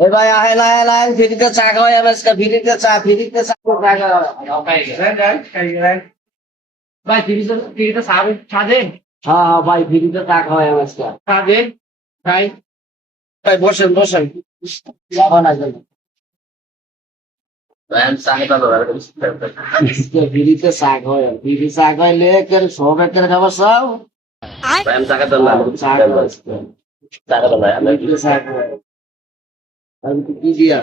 এ ভাই আহেন আহেন আহেন ফ্রিতে চা খাওয়াই আজকে ফ্রিতে চা ভাই তিরিশটা সাদেন হ্যাঁ হ্যাঁ ভাই ফ্রিতে চা খাওয়াই আজকে সাদেন ভাই ভাই বসেন বসেন যাবো না যাবো ফ্রিতে চা খাওয়াই ফ্রিতে চা খাওয়াইলে সব একটা খাবার চাও চা খাওয়াই ফ্রিতে চা খাওয়াই আমি তো কি দিয়া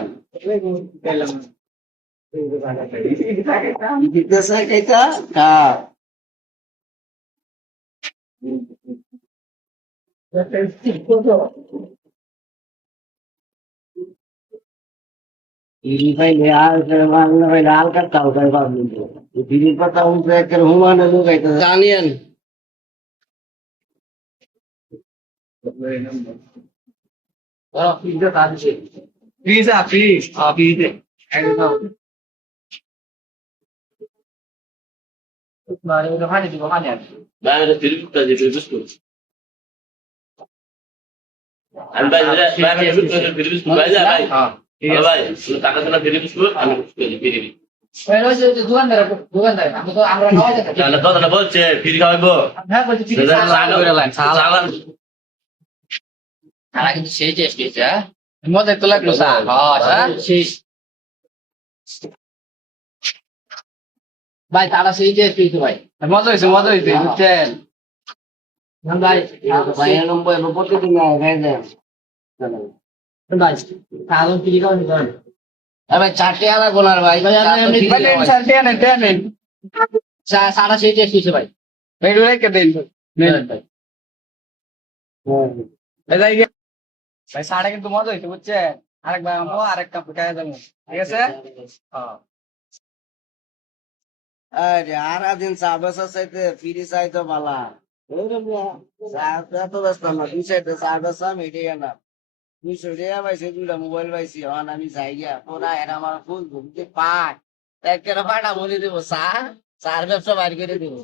ফ্রিতে চা খাইতা খা ফ্রি পাইলে আর বাংলা পাইলে আর কাটতে হবে ভাবলেন ফ্রি পাতা উঠে একটা হুমানে লোক আইতে জানিয়েন ফ্রিজে তা দিছে ফ্রিজে একদম মানে ওটা পানি দিব পানি আছে হ্যাঁ দোকানদার আমরা খাওয়া যেত বলছে ফির খাওয়াইবো হ্যাঁ বলছি ঠিক আছে খানা কিন্তু সেই টেস্ট হয়েছে মজা তো লাগলো স্যার হ্যাঁ সেই ভাই তারা সেই টেস্ট হয়েছে ভাই মজা হয়েছে বুঝছেন ভাই ভাই নম্বর প্রতিদিন খাই দেন ভাই সাধারণ ফ্রি খাওয়ানি করেন ভাই চারটে আলা গোনার ভাই সারা সেই টেস্ট হয়েছে ভাই ভাই সাড়ে কিন্তু মজা হয়েছে বুঝছেন আরেক ভাই আমো আরেক কাপ খাই যাবো ঠিক আছে আরে আর দিন চা বেসা চাইতে ফিরি চাইতো বালা এত ব্যস্ত না দুই সাইডে চা বেসা মিটিয়ে না 200 টাকা পাইছে দুইটা মোবাইল পাইছি এখন আমি যাই গিয়া পুরা এরা আমার ফুল ঘুমতে পায় একটা পাটা বলে দেবো চা চার ব্যবসা বাইর করে দেবো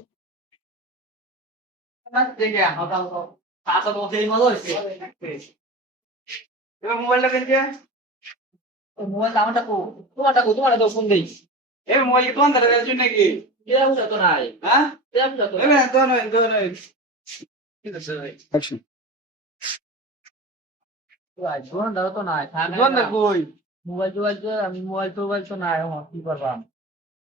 মোবাইলটা কিনতে মোবাইল আমারটা কো তোমারটা তো ফোন দেই মোবাইল কি তোমার ধরে জন্য নাকি এরা বুঝা তো নাই হ্যাঁ এরা বুঝা তো নাই ঠিক আছে ভাই ভাই দোকানদার তো নাই দোকানদার কই মোবাইল তো নাই কি করবাম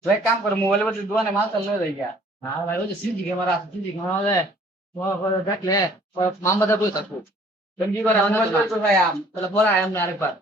ভাই কাম করে মোবাইল বলতে দোকানে মাল চালনে যাই গা না ভাই ওই যে সিজি ক্যামেরা আছে সিজি ক্যামেরা হলে তোমার দেখলে মামা দা বই থাকো তুমি কি করে মোবাইল তো ভাই আম তাহলে পরে আম না আরেকবার